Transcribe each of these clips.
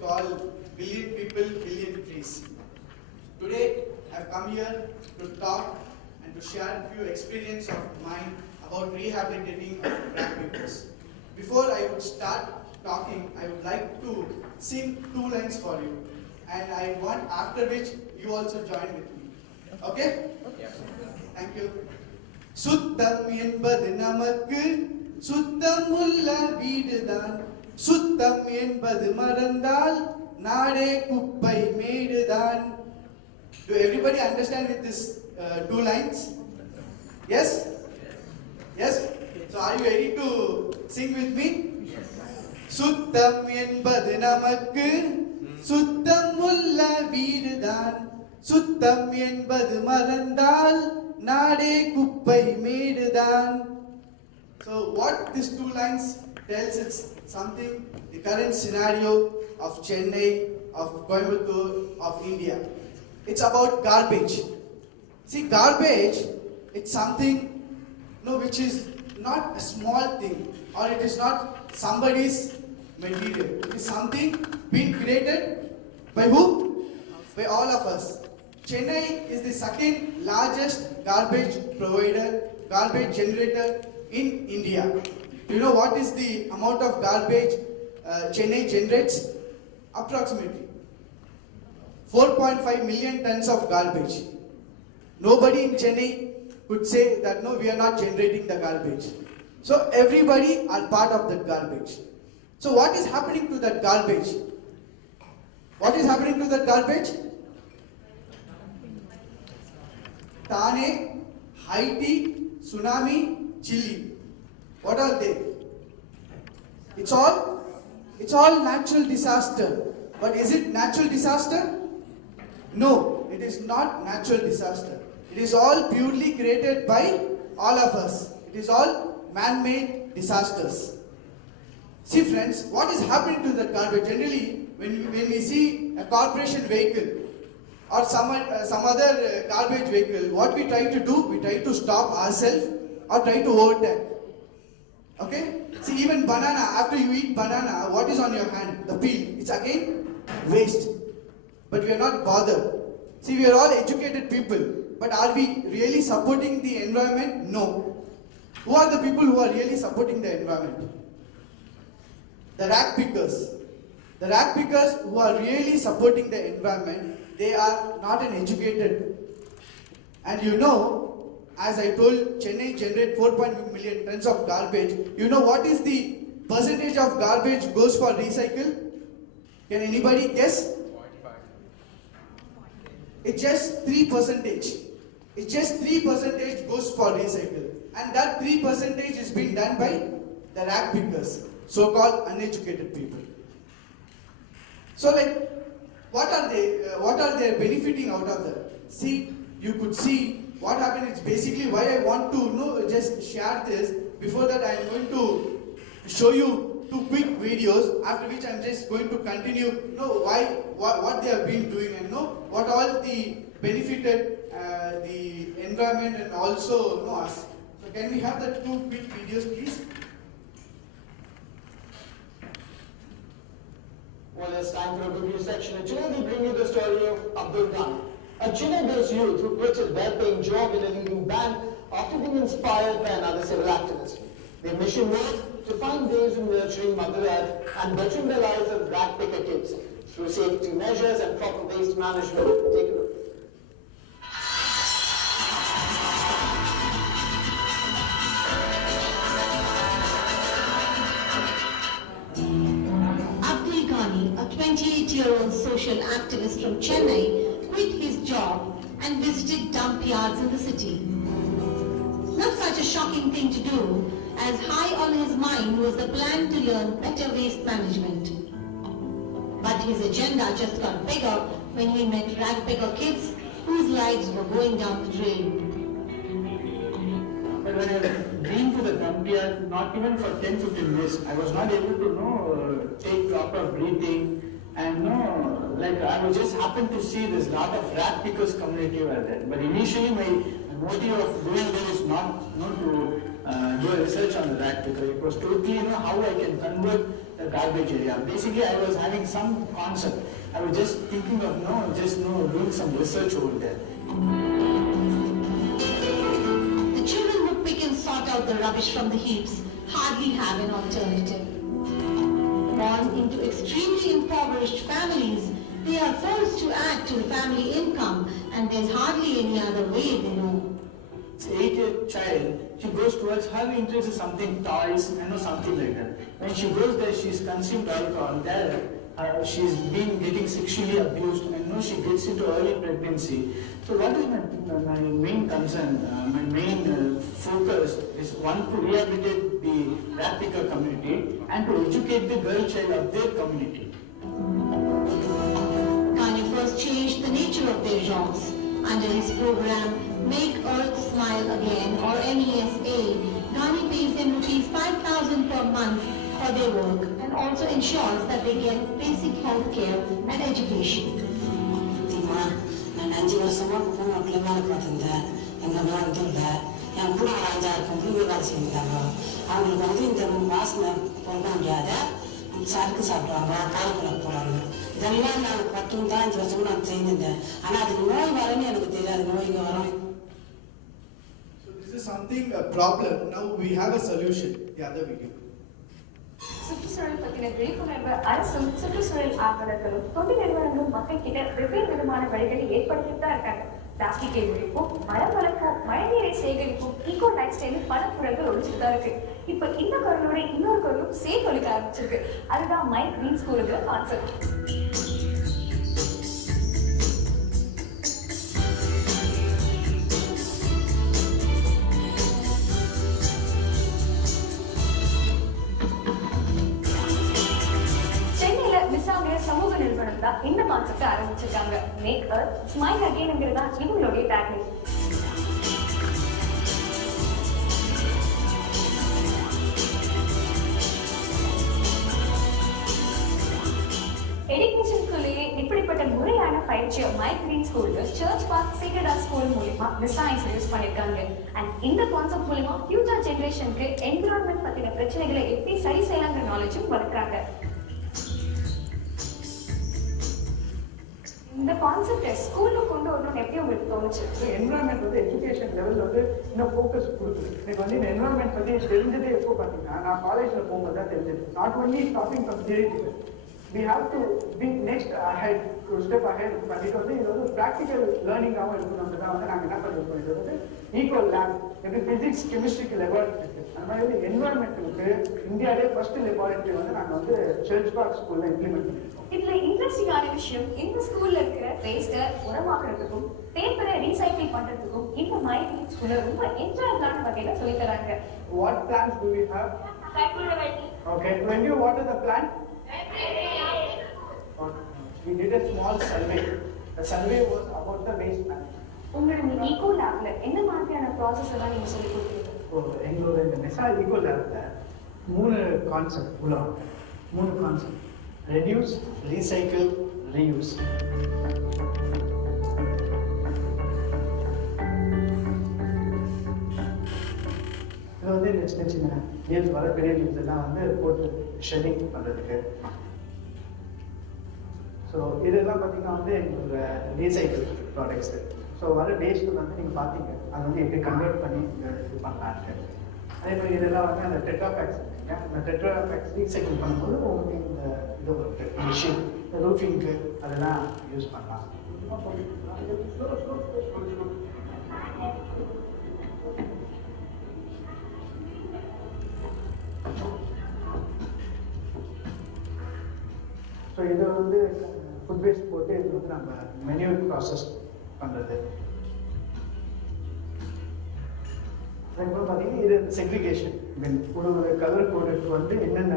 called Billion People, Billion Trees. Today, I've come here to talk and to share a few experiences of mine about rehabilitating crack papers. Before I would start talking, I would like to sing two lines for you. And I want after which you also join with me. Okay? Yeah. Thank you. சுத்தம் என்பது நமக்கு சுத்தமுள்ள வீடுதான் சுத்தம் என்பது மறந்தால் நாடே குப்பை மேடுதான். Do everybody understand with this two lines? Yes? Yes? So are you ready to sing with me? சுத்தம் என்பது நமக்கு சுத்தமுள்ள வீடுதான் சுத்தம் என்பது மறந்தால் நாடே குப்பை மேடுதான். So what these two lines tells is something, the current scenario of Chennai, of Coimbatore, of India. It's about garbage. See, garbage, it's something which is not a small thing, or it is not somebody's material. It is something being created by who? By all of us. Chennai is the second largest garbage provider, garbage generator in India. Do you know what is the amount of garbage Chennai generates? Approximately 4.5 million tons of garbage. Nobody in Chennai could say that no, we are not generating the garbage. So everybody are part of that garbage. So what is happening to that garbage? What is happening to that garbage? Thane, Haiti, tsunami, Chile. What are they? It's all natural disaster. But is it natural disaster? No, it is not natural disaster. It is all purely created by all of us. It is all man-made disasters. See friends, what is happening to the garbage? Generally, when we see a corporation vehicle or some other garbage vehicle, what we try to do, we try to stop ourselves or try to overtake. Okay? See, even banana, after you eat banana, what is on your hand? The peel. It's again waste. But we are not bothered. See, we are all educated people. But are we really supporting the environment? No. Who are the people who are really supporting the environment? The rag pickers. The rag pickers who are really supporting the environment, they are not an educated. And you know, as I told, Chennai generate 4.5 million tons of garbage. You know what is the percentage of garbage goes for recycle? Can anybody guess? It's just 3%. It's just 3% goes for recycle. And that 3% is being done by the rag pickers, so-called uneducated people. So like, what are they benefiting out of that? See, you could see what happened. It's basically why I want to just share this. Before that, I am going to show you two quick videos, after which I am just going to continue what they have been doing and what all the benefited the environment and also us. So can we have the two quick videos, please? Well, it's time for a review section. And today we bring you the story of Abdul Khan, a Chennai-based youth who quit his well-paying job in a leading bank after being inspired by another civil activist. Their mission was to find ways in nurturing Mother Earth and bettering the lives of rag picker kids through safety measures and proper waste management. Take a look. A 28-year-old social activist from Chennai quit his job and visited dump yards in the city. Not such a shocking thing to do, as high on his mind was the plan to learn better waste management. But his agenda just got bigger when he met rag picker kids whose lives were going down the drain. But when I dreamed to the dump yard, not even for 10-15 minutes, I was not able to take proper breathing. And I was just happened to see this lot of rag pickers community were there. But initially my motive of doing this is not to do a research on the rat picker. It was totally how I can convert the garbage area. Basically, I was having some concept. I was just thinking of doing some research over there. The children who pick and sort out the rubbish from the heaps hardly have an alternative. Born into extremely impoverished families, they are forced to add to the family income, and there's hardly any other way they know. It's 8-year child, she goes towards her interest is something toys, something like that. When she goes there, she's consumed alcohol. There, she's been getting sexually abused, and she gets into early pregnancy. So what is my main concern, my main focus is one, to rehabilitate the rat picker community and to educate the girl child of their community. Kanye first changed the nature of their jobs. Under his program, Make Earth Smile Again, or MESA, Ghani pays them ₹5,000 per month for their work and also ensures that they get basic health care and education. நான் 5 வருஷமா குடும்ப மக்கள் மேலே பார்த்துருந்தேன். எங்கள் நாட்டில் என் கூட 5-6 company வேலை செஞ்சுருக்காங்க. அவங்களுக்கு இந்த வாசனை போக முடியாத சரக்கு சாப்பிடுவாங்க, காலக்குள்ள போகிறாங்க. இதெல்லாம் நான் 10-15 வருஷமா நான் செய்திருந்தேன். ஆனால் அதுக்கு நோய் வரணும்னு எனக்கு தெரியாது. நோய்க்கு வரும். So this is something, a problem. Now we have a solution. The other video. சுற்றுச்சூழல் பற்றின விழிப்புணர்வு அரசும் சுற்றுச்சூழல் ஆர்வலர்களும் தொண்டு நிறுவனங்களும் மக்கள் கிட்ட வெவ்வேறு விதமான வழிகளை ஏற்படுத்திட்டு தான் இருக்காங்க. பிளாஸ்டிக்கை ஒழிப்போம், மரம் வளர்ப்போம், மழைநீரை சேகரிப்போம், ஈகோ லைஃப் ஸ்டைலில் பல குரல்கள் ஒழிச்சுட்டு தான் இருக்கு. இப்ப இந்த குரலோட இன்னொரு குரலும் சேர்த்து ஒழிக்க ஆரம்பிச்சிருக்கு. அதுதான் மை கிரீன் ஸ்கூலுக்கு கான்செப்ட். சமூக நிறுவனம் தான் இந்த கான்செப்ட் ஆரம்பிச்சிருக்காங்க. மேக் எர்த் ஸ்மைல் அகைன்ங்கிறதா இவங்களுடைய டேக்லைன். எஜுகேஷனுக்குள்ளேயே இப்படிப்பட்ட முறையான பயிற்சியை மை கிரீன் ஸ்கூல்ல சர்ச் பார்க் சீக்ரெட் ஸ்கூல் மூலமா டிசைன்ஸ் யூஸ் பண்ணிருக்காங்க. அண்ட் இந்த கான்செப்ட் மூலமா ஃபியூச்சர் ஜெனரேஷனுக்கு என்விரான்மெண்ட் பத்தின பிரச்சனைகளை எப்படி சரி செய்யலாங்கிற நாலேஜும் வளர்க்குறாங்க. இந்த கான்செப்ட் ஸ்கூல்ல கொண்டு வரணும்னு எப்படி உங்களுக்கு தோணுச்சு? என்விரான்மெண்ட் வந்து எஜுகேஷன் லெவலில் வந்து இன்னும் ஃபோக்கஸ் கொடுக்குது. எனக்கு வந்து இந்த என்விரான்மெண்ட் பற்றி தெரிஞ்சதே எப்போ பார்த்தீங்கன்னா நான் காலேஜில் போகும்போது தான் தெரிஞ்சது. Not only stopping from theory to we have to be next ahead, to step ahead. பண்ணிட்டு வந்து இது வந்து ப்ராக்டிக்கல் லேர்னிங்காகவும் இருக்கணும்னு தான் வந்து நாங்கள் என்ன பண்ணிருக்கோம். இது வந்து ஈக்குவல் லேப் எப்படி ஃபிசிக்ஸ் கெமிஸ்ட்ரிக்கு லெபார்ட்டரி இருக்குது. அந்த மாதிரி வந்து என்விரான்மெண்ட்டுக்கு இந்தியாவிலே ஃபர்ஸ்ட் லெபார்ட்டரி வந்து நாங்கள் வந்து சர்ச் பார்க் ஸ்கூலில் இம்ப்ளிமெண்ட் பண்ணியிருக்கோம். இதுல இன்ட்ரெஸ்டிங்கான விஷயம், இந்த ஸ்கூல்ல இருக்கிற வேஸ்ட்டை உரமாக்குறதுக்கும் பேப்பரை ரீசைக்கிள் பண்றதுக்கும் இந்த மை கிரீன் ஸ்கூல்ல ரொம்ப என்ஜாயபிளான வகையில சொல்லி தராங்க. What plants do we have? Okay, when you water the plant? We did a small survey. The survey was about the waste management. உங்களோட ஈகோ லேப்ல என்ன மாதிரியான ப்ராசஸ் எல்லாம் நீங்க சொல்லி கொடுத்தீங்க? எங்களோட இந்த மெசா ஈகோ லேப்ல 3 கான்செப்ட் உள்ள 3 கான்செப்ட்: ரெடியூஸ், ரீசைக்கிள், ரீயூஸ். இது வந்து சின்ன சின்ன லீவ்ஸ் வர பெரிய லீவ்ஸ் எல்லாம் வந்து போட்டு ஷெட்டிங் பண்ணுறதுக்கு. ஸோ இதெல்லாம் பார்த்தீங்கன்னா வந்து எங்களோட ரீசைக்கிள் ப்ராடக்ட்ஸு. ஸோ வர வேஸ்ட்டு வந்து நீங்கள் பார்த்தீங்க அதை வந்து எப்படி கன்வெர்ட் பண்ணி இது பண்ணலான்ட்டு. அதே மாதிரி இதெல்லாம் வந்து அந்த டெட்ரா பேக்ஸ் இருக்குங்க. அந்த டெட்ரா பேக்ஸ் ரீசைக்கிள் பண்ணும்போது உங்களுக்கு இந்த இது ஒரு மிஷின் ரூஃபிங்க்கு அதெல்லாம் யூஸ் பண்ணலாம். ஸோ இது வந்து ஃபுட் வேஸ்ட் போட்டு இது வந்து நம்ம மெனு ப்ராசஸ் பண்ணுறது. அதுக்கப்புறம் பார்த்தீங்கன்னா இது செக்ரிகேஷன் மீன் ஒரு கலர் கோடுக்கு வந்து என்னென்ன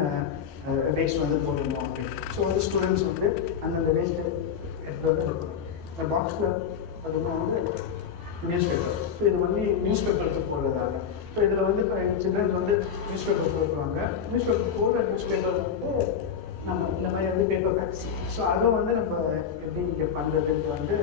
வேஸ்ட் வந்து போடணும் அப்படின்னு. ஸோ வந்து ஸ்டூடெண்ட்ஸ் வந்து அந்தந்த வேஸ்ட்டு எடுத்து வந்து இருக்கும். இந்த பாக்ஸில் பார்த்தீங்கன்னா வந்து நியூஸ் பேப்பர். ஸோ இது வந்து நியூஸ் பேப்பருக்கு போடுறதாங்க. ஸோ இதில் வந்து இப்போ எங்கள் சில்ட்ரன்ஸ் வந்து நியூஸ் பேப்பர் போடுவாங்க. நியூஸ் பேப்பர் போடுற நியூஸ் பேப்பர் வந்து நம்ம இந்த மாதிரி வந்து பேப்பர் பேக்ஸ். ஸோ அதை வந்து நம்ம எப்படி இங்கே பண்ணுறதுக்கு வந்து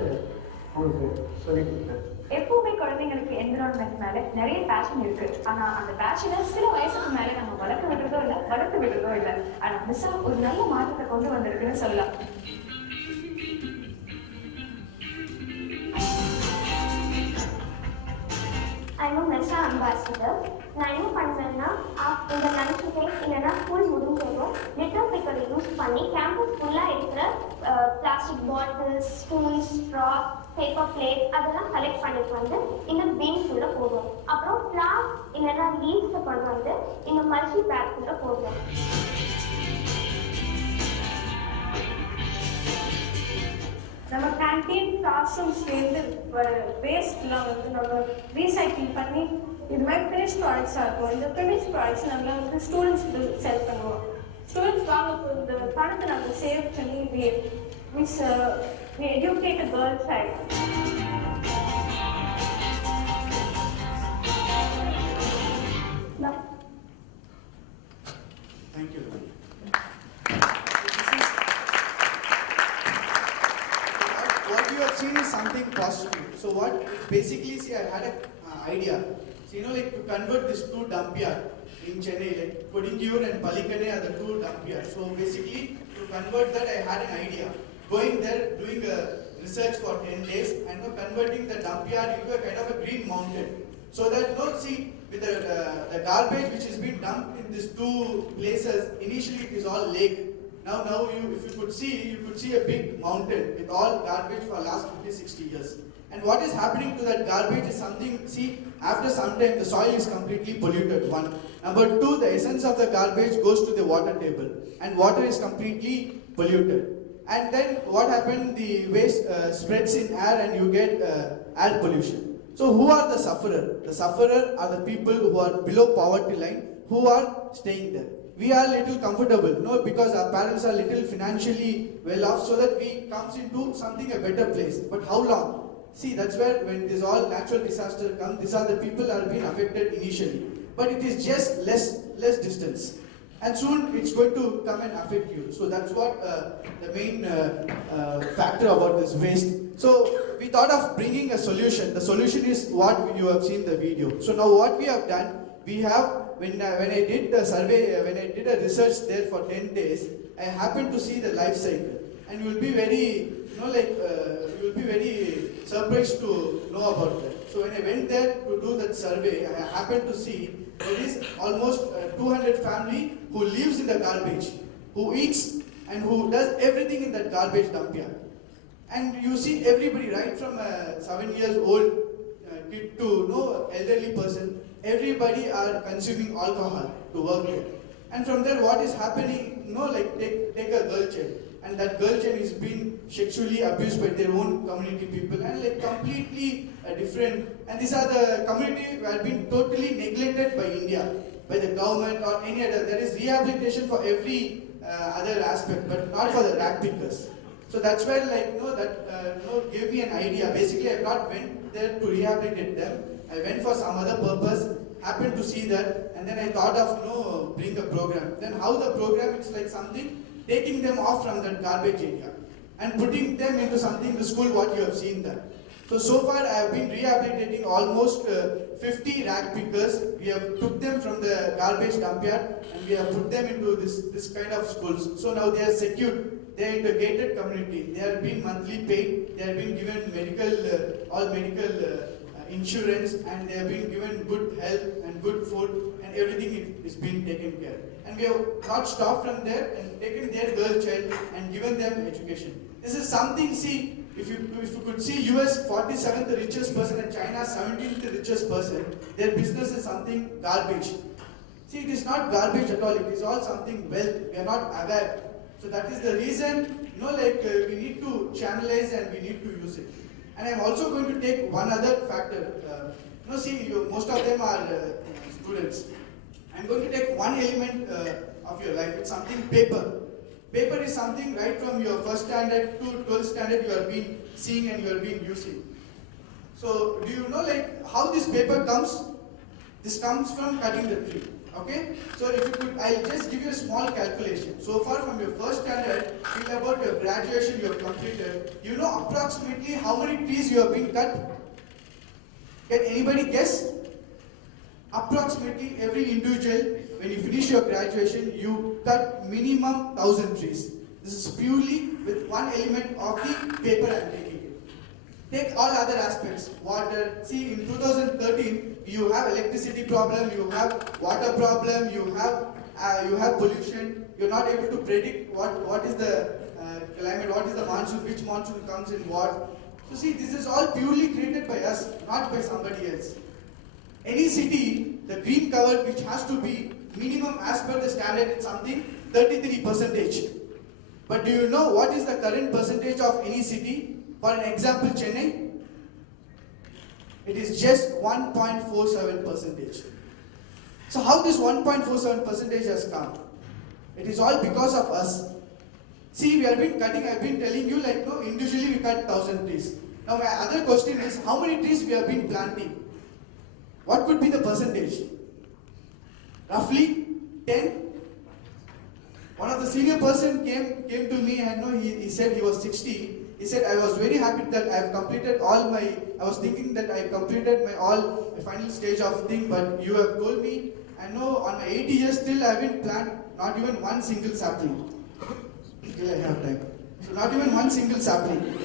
உங்களுக்கு சொல்லி கொடுக்குறது. எப்பவுமே குழந்தைங்களுக்கு என்விரான்மெண்ட் மேல நிறைய பேஷன் இருக்கு. ஆனா அந்த பேஷனை சில வயசுக்கு மேல நம்ம வளர்த்து விடுறதோ இல்ல, வளர்த்து விடுறதோ இல்ல. ஆனா மிஸ்ஸா ஒரு நல்ல மாற்றத்தை கொண்டு வந்திருக்குன்னு சொல்லலாம். I'm a Mesa ambassador. நான் என்ன பண்ணுவேன்னா இந்த லஞ்ச் டைம் இல்லைன்னா ஸ்கூல் முடிஞ்சதும் லிட்டர் பிக்கரை யூஸ் பண்ணி கேம்பஸ் ஃபுல்லாக இருக்கிற plastic bottles, spoons, straw, paper plate அதெல்லாம் கலெக்ட் பண்ணிட்டு வந்து இந்த பீன்ஸ்குள்ளே போடுவோம். அப்புறம் ஃப்ளார் இல்லைன்னா லீவ்ஸை கொண்டு வந்து இந்த மல்சி பேக்குள்ளே போடுவோம். நம்ம கேன்டீன் கிளாஸ் ரூம்ஸ்லேருந்து வர வேஸ்ட்லாம் வந்து நம்ம ரீசைக்கிள் பண்ணி இது மாதிரி ஃபினிஷ் ப்ராடக்ட்ஸாக இருக்கும். இந்த ஃபினிஷ் ப்ராடக்ட்ஸ் நம்ம வந்து ஸ்டூடெண்ட்ஸ்க்கு செல் பண்ணுவோம். ஸ்டூடெண்ட்ஸ் வாங்க இந்த பணத்தை நம்ம சேவ் பண்ணி we educate a girl child. Thank you. What you have seen is something positive. So what basically, see, I had an idea. So you know, like to convert this two dump yard in Chennai, like Kodingiyur and Palikane are the two dump yards. So basically, to convert that, I had an idea. Going there, doing a research for 10 days, and converting the dump yard into a kind of a green mountain. So that, see, with the garbage which is being dumped in these two places, initially it is all lake. Now if you could see a big mountain with all garbage for last 50-60 years. And what is happening to that garbage is something, see, after some time the soil is completely polluted, one. Number two, the essence of the garbage goes to the water table, and water is completely polluted. And then what happened, the waste spreads in air and you get air pollution. So who are the sufferer? The sufferer are the people who are below poverty line, who are staying there. We are little comfortable, because our parents are little financially well off, so that we comes into something a better place. But how long? See, that's where when this all natural disaster comes, these are the people are being affected initially. But it is just less distance. And soon it's going to come and affect you. So that's what the main factor about this waste. So we thought of bringing a solution. The solution is what you have seen the video. So now what we have done, we have, when I did the survey, when I did a research there for 10 days, I happened to see the life cycle. And you will be very, you will be very surprised to know about that. So when I went there to do that survey, I happened to see there is almost 200 family who lives in the garbage, who eats and who does everything in that garbage dump yard. And you see everybody, right from a 7 years old kid to elderly person, everybody are consuming alcohol to work there. And from there what is happening, like take a girl child, and that girl child is being sexually abused by their own community people, and like completely different. And these are the community who have been totally neglected by India, by the government or any other. There is rehabilitation for every other aspect, but not for the rag pickers. So that's where gave me an idea. Basically, I not went there to rehabilitate them. I went for some other purpose, happened to see that, and then I thought of bring a program. Then how the program, it's like something, taking them off from that garbage area and putting them into something in the school, what you have seen there. So far I have been rehabilitating almost 50 rag pickers. We have took them from the garbage dump yard and we have put them into this kind of schools. So now they are secured. They are in the gated community. They are being monthly paid. They are being given all medical insurance, and they have been given good health and good food, and everything is being taken care. And we have not stopped from there and taken their girl child and given them education. This is something, see, if you could see US 47th richest person and China 17th richest person, their business is something garbage. See, it is not garbage at all, it is all something wealth. We are not aware. So that is the reason, we need to channelize and we need to use it. And I am also going to take one other factor. Most of them are students. I am going to take one element of your life. It's something paper. Paper is something right from your first standard to 12th standard you have been seeing and you have been using. So do you know how this paper comes? This comes from cutting the tree. Okay? So if you could, I'll just give you a small calculation. So far from your first standard till about your graduation you have completed, you know approximately how many trees you have been cut? Can anybody guess? Approximately every individual, when you finish your graduation, you cut minimum 1,000 trees. This is purely with one element of the paper I am taking it. Take all other aspects, water. See, in 2013, you have electricity problem, you have water problem, you have pollution. You're not able to predict what is the climate, what is the monsoon, which monsoon comes in what. So see, this is all purely created by us, not by somebody else. Any city, the green cover which has to be minimum as per the standard is something 33%. But do you know what is the current percentage of any city? For an example, Chennai, it is just 1.47%. So how this 1.47% has come? It is all because of us. See, we have been cutting, I've been telling you like, no, individually we cut 1,000 trees. Now my other question is, how many trees we have been planting? What could be the percentage? Roughly 10? One of the senior person came to me and he said he was 60. He said, I was very happy that I have completed I was thinking that I completed my final stage of thing, but you have told me, I know on my 80 years still I haven't planted not even one single sapling. Still I have time. So not even one single sapling.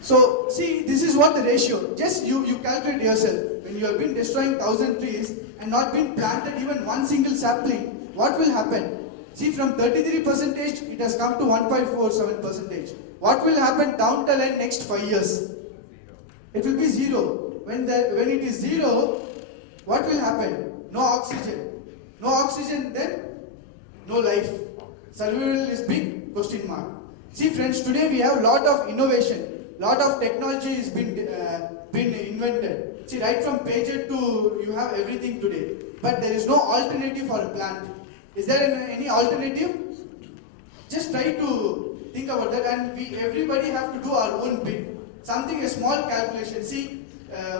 So see, this is what the ratio. Just you calculate yourself. When you have been destroying 1,000 trees and not been planted even one single sapling, what will happen? See, from 33% it has come to 1.47%. What will happen down the line next 5 years? It will be zero. When it is zero, what will happen? No oxygen. No oxygen, then no life. Survival is big question mark. See friends, today we have lot of innovation. Lot of technology has been invented. See, right from pager to you have everything today. But there is no alternative for a plant. Is there any alternative? Just try to think about that, and everybody have to do our own bit. Something, a small calculation. See,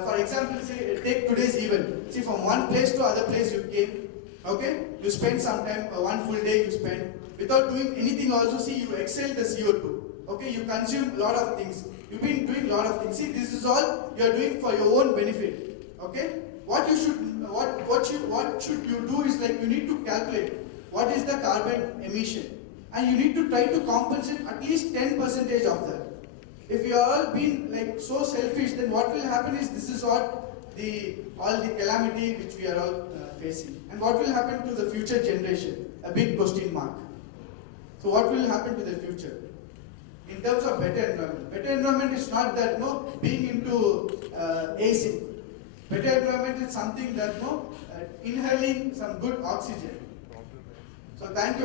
for example, say take today's event. See, from one place to other place you came. Okay, you spend some time, one full day you spend without doing anything. Also, see, you exhale the CO2. Okay, you consume a lot of things. You've been doing a lot of things. See, this is all you are doing for your own benefit. Okay, what should you do is like you need to calculate what is the carbon emission, and you need to try to compensate at least 10% of that. If you are all being like so selfish, then what will happen is this is what all the calamity which we are all facing, and what will happen to the future generation? A big question mark. So what will happen to the future? In terms of better environment. Better environment is not that being into AC. Better environment is something that inhaling some good oxygen. So thank you.